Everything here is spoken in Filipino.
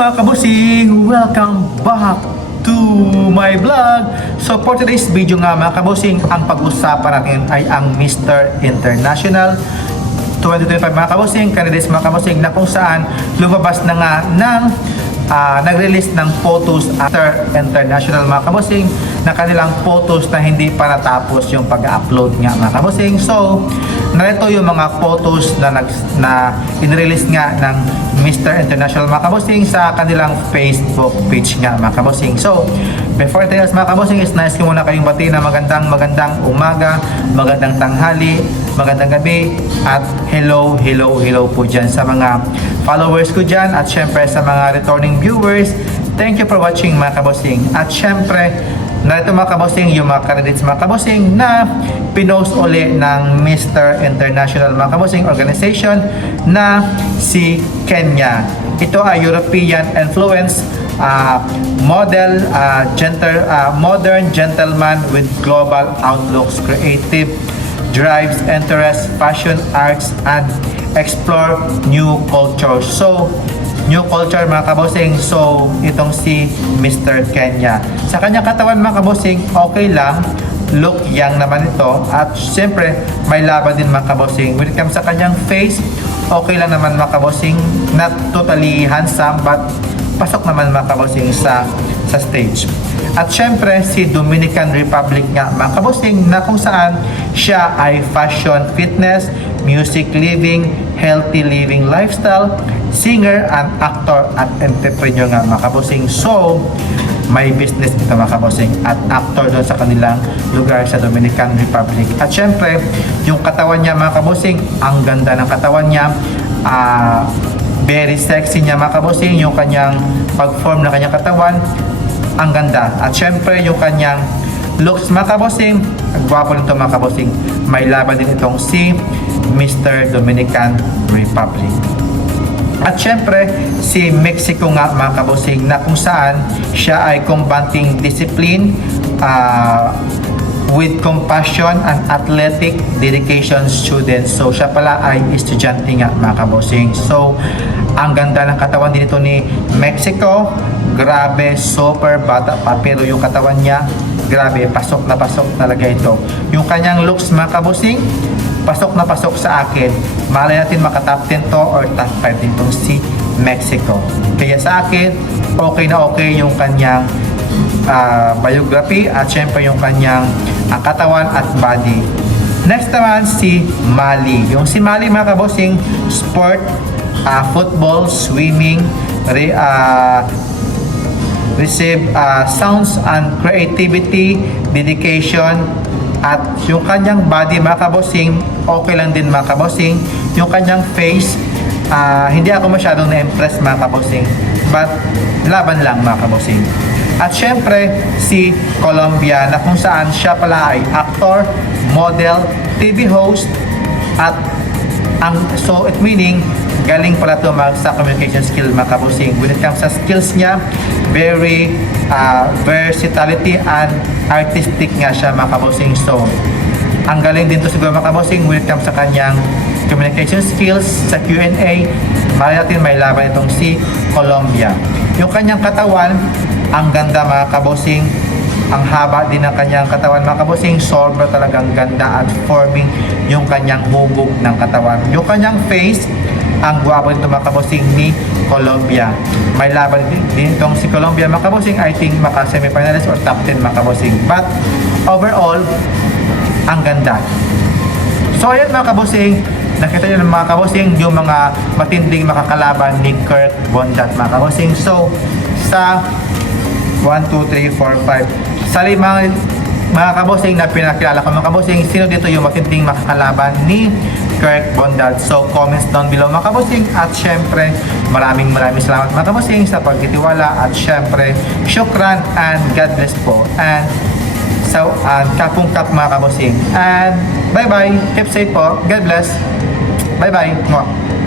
mga kabusing! Welcome back to my vlog! So for today's video nga mga kabusing, ang pag-usapan natin ay ang Mr. International 2025 mga kabusing, candidates mga kabusing na kung saan lumabas na nga ng ah, nag-release ng photos after international mga kabusing na kanilang photos na hindi pa natapos yung pag-upload nga mga kabusing. So, narito yung mga photos na nag na in-release nga ng Mr. International mga kabusing sa kanilang Facebook page nga mga kabusing. So, before else mga kabusing is nice ko muna kayong bati na magandang magandang umaga, magandang tanghali, magandang gabi at hello, hello, hello po dyan sa mga followers ko dyan at syempre sa mga returning viewers. Thank you for watching mga kabosing. At syempre, narito mga kabosing, yung mga candidates mga kabosing na pinost uli ng Mr. International mga kabosing organization na si Kenya. Ito ay European influence uh, model, uh, gentle, uh, modern gentleman with global outlooks, creative drives interest, fashion, arts, and explore new cultures. So, new culture mga kabosing. So, itong si Mr. Kenya. Sa kanyang katawan mga kabosing, okay lang. Look young naman ito. At siyempre, may laban din mga kabosing. When it comes sa kanyang face, okay lang naman mga kabosing. Not totally handsome, but pasok naman mga kabosing sa sa stage. At syempre, si Dominican Republic nga mga kabosing na kung saan siya ay fashion, fitness, music living, healthy living lifestyle, singer and actor at entrepreneur nga mga kabosing. So, may business ito mga kabosing at actor doon sa kanilang lugar sa Dominican Republic. At syempre, yung katawan niya mga kabosing, ang ganda ng katawan niya. Ah, very sexy niya mga kabosing, yung kanyang pag-form ng kanyang katawan, ang ganda. At syempre, yung kanyang looks mga kabosing, ang gwapo nito mga. May laban din itong si Mr. Dominican Republic. At syempre, si Mexico nga mga kabosing na kung saan siya ay combating discipline ah, with compassion and athletic dedication students. So siya pala ay estudyante nga mga kabosing. So ang ganda ng katawan din ito ni Mexico. Grabe, super bata pa pero yung katawan niya, grabe, pasok na pasok talaga ito. Yung kanyang looks mga kabosing, pasok na pasok sa akin. Malay natin makatop 10 to or top 5 din tong si Mexico. Kaya sa akin, okay na okay yung kanyang ah, biography at syempre yung kanyang ah, katawan at body. Next naman si Mali. Yung si Mali mga kabosing, sport, ah, football, swimming, re, ah, receive uh, sounds and creativity, dedication, at yung kanyang body mga kabosing, okay lang din mga kabosing. Yung kanyang face, ah, hindi ako masyadong na-impress mga kabosing. But, laban lang mga kabosing. At syempre, si Colombia na kung saan siya pala ay actor, model, TV host, at ang so it meaning galing pala to mag sa communication skill mga kabusing. When it comes sa skills niya very uh, versatility and artistic nga siya mga kabusing. So ang galing din to siguro mga kabusing when it comes sa kanyang communication skills sa Q&A mali natin may laban itong si Colombia. Yung kanyang katawan ang ganda mga kabusing ang haba din ng kanyang katawan. Mga kabusing sobra talagang ganda at forming yung kanyang hubog ng katawan. Yung kanyang face ang gwapo nito mga kabusing ni Colombia. May laban din, itong si Colombia. Mga kabusing I think maka semifinalist or top 10 mga kabusing but overall ang ganda. So ayan mga kabusing nakita nyo ng mga kabusing yung mga matinding makakalaban ni Kurt Bondat mga kabusing so sa 1, 2, 3, 4, 5. Sa limang mga kabosing na pinakilala ko mga kabosing, sino dito yung matinding makakalaban ni Kirk Bondad? So, comments down below mga kabosing. At syempre, maraming maraming salamat mga kabosing sa pagtitiwala. At syempre, syukran and God bless po. And so, uh, kapong kap mga kabosing. And bye-bye. Keep safe po. God bless. Bye-bye. Mwah.